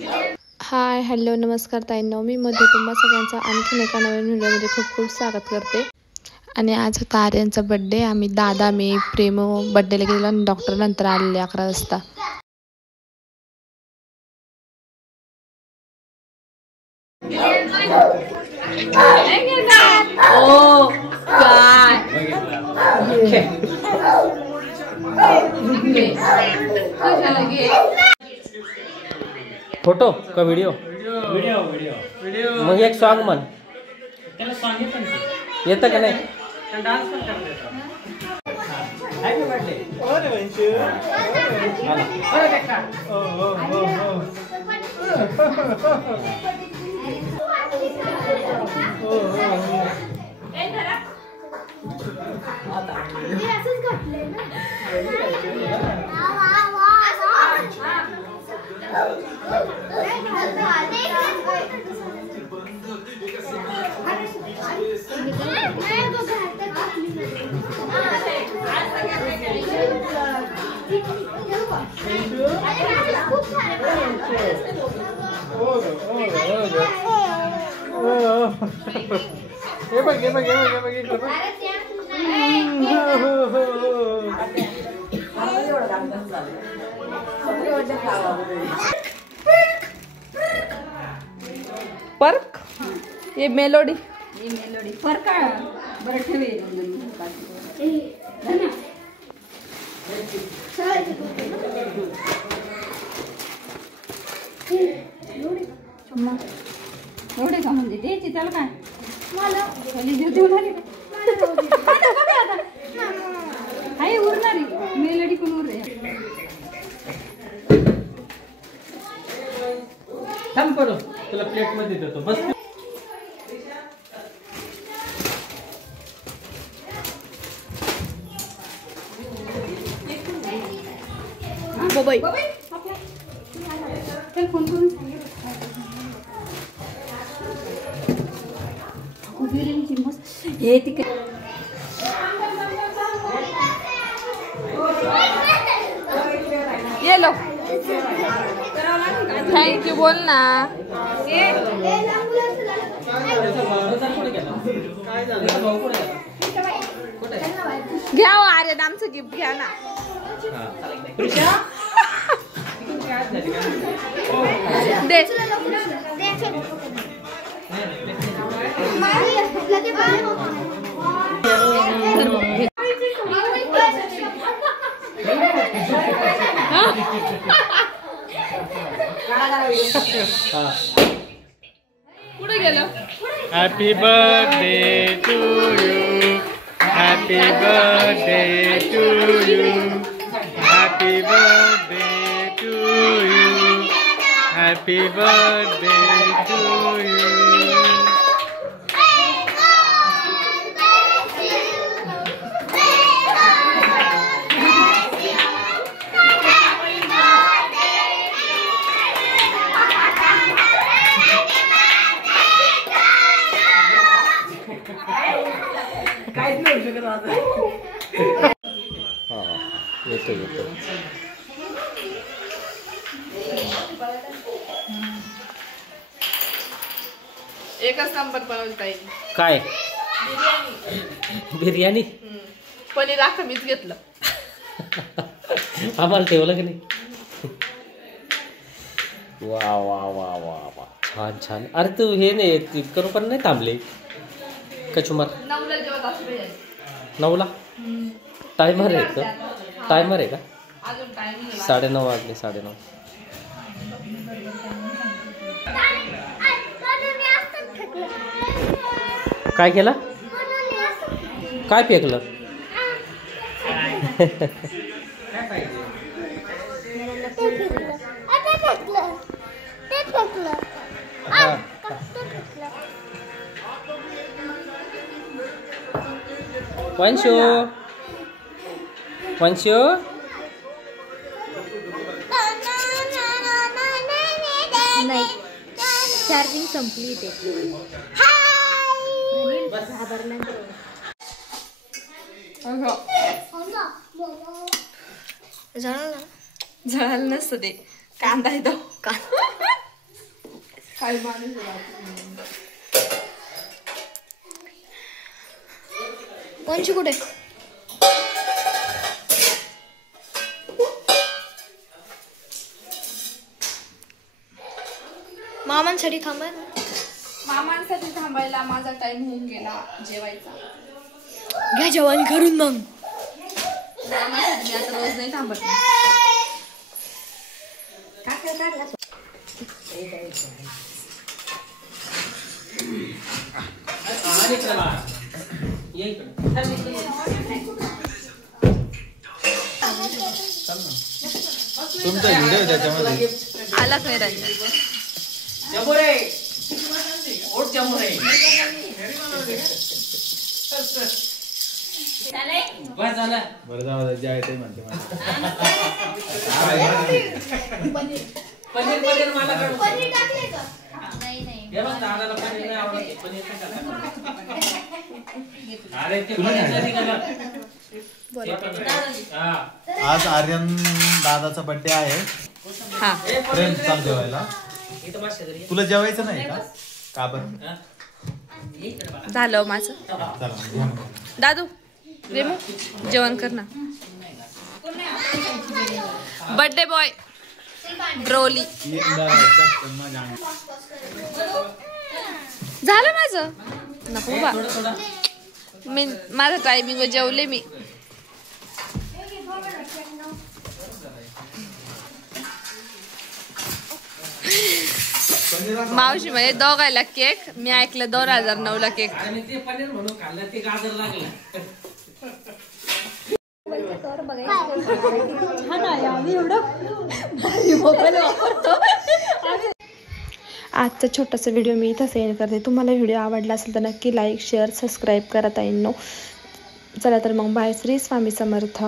Hi hello नमस्कार ताईंनो, मी मध्ये तुम्हा सगळ्यांचं आणखीन एका नवीन व्हिडिओमध्ये खूप खूप स्वागत करते. आणि आज होता आर्यनचा बड्डे. आम्ही दादा मी प्रेम बड्डेला गेलो आणि डॉक्टर नंतर आलेले 11 वाजता. फोटो का व्हिडिओ व्हिडिओ मग एक सॉन्ग म्हण. त्याला सॉन्ग येतं का नाही? डान्स पण करतो. हॅपी बर्थडे ओरे वंशू ओरे देखा ओ ओ ओ ओ ए धरा आता हे असंच घटले ना. पर्क ये मेलोडी फरक बरं ठेवे एवढे का म्हणजे द्यायची त्याला काय मला आहे उरणारी मेलडी पण उरले. थांब करू तुला प्लेट मध्ये देतो बस. बाबाई चल फोन करून मस्त हे तिकडे ये लो थँक्यू बोल ना. घ्या हो आर्यन आमचं गिफ्ट घ्या ना. दे कुठे गेलं. Happy birthday to you happy birthday to you happy birthday to you happy birthday to you. येतो येतो. एकच नंबर बनवता येईल. काय बिर्याणी पनीर आखा मीच घेतलं. आम्हाला ठेवलं की नाही. वा वा वा वा वा छान छान. अरे तू हे नाही करू पण नाही थांबले कचुमार. 9ला जेवत असते. 9ला टायमर आहे का? टायमर आहे का? अजून टाइम 9:30 वाजले 9:30. काय केलं? काय फेकलं? वंशू वंशू नाही चार्जिंग संपली ते. झालं नसतं ते. कांदा येतो कोणची कुठे मामांसाठी थांबाय ना. मामांसाठी थांबायला माझा टाइम होऊन गेला जेवायचा. घ्या जेवण करून मग. मामासाठी मी आता रोज नाही थांबत. तुमचा व्हिडिओ त्याच्यामध्ये आलाच नाही रंजन. बस झालं. बरं जाऊ जे आहे ते म्हणते पनीर पनीर मला करू. हे बघ दादाला पनीर नाही आवडत. पनीर नाही खाता. अरे ते पनीर नाही खाणार. हा. आज आर्यन दादाचा बर्थडे आहे. हा प्रेम चाल जेवायला. तुला जेवायचं नाही का? का बरं? झालं माझं. चला घ्या मग. दादू रेमू जेवण कर ना. Birthday boy Broly. झालं माझं. नको बा मी माझं टायमिंग जेवले मी. मावशी म्हणजे दोघायला केक. मी ऐकलं 2009 ला केक. आणि ते पनीर म्हणून खाल्लं ते गाजर लागलं. आजचा छोटासा व्हिडिओ मी इथं सेंड करते. तुम्हाला व्हिडिओ आवडला असेल तर नक्की लाईक शेअर सबस्क्राईब करा ताईंनो. चला तर मग बाय. श्री स्वामी समर्थ.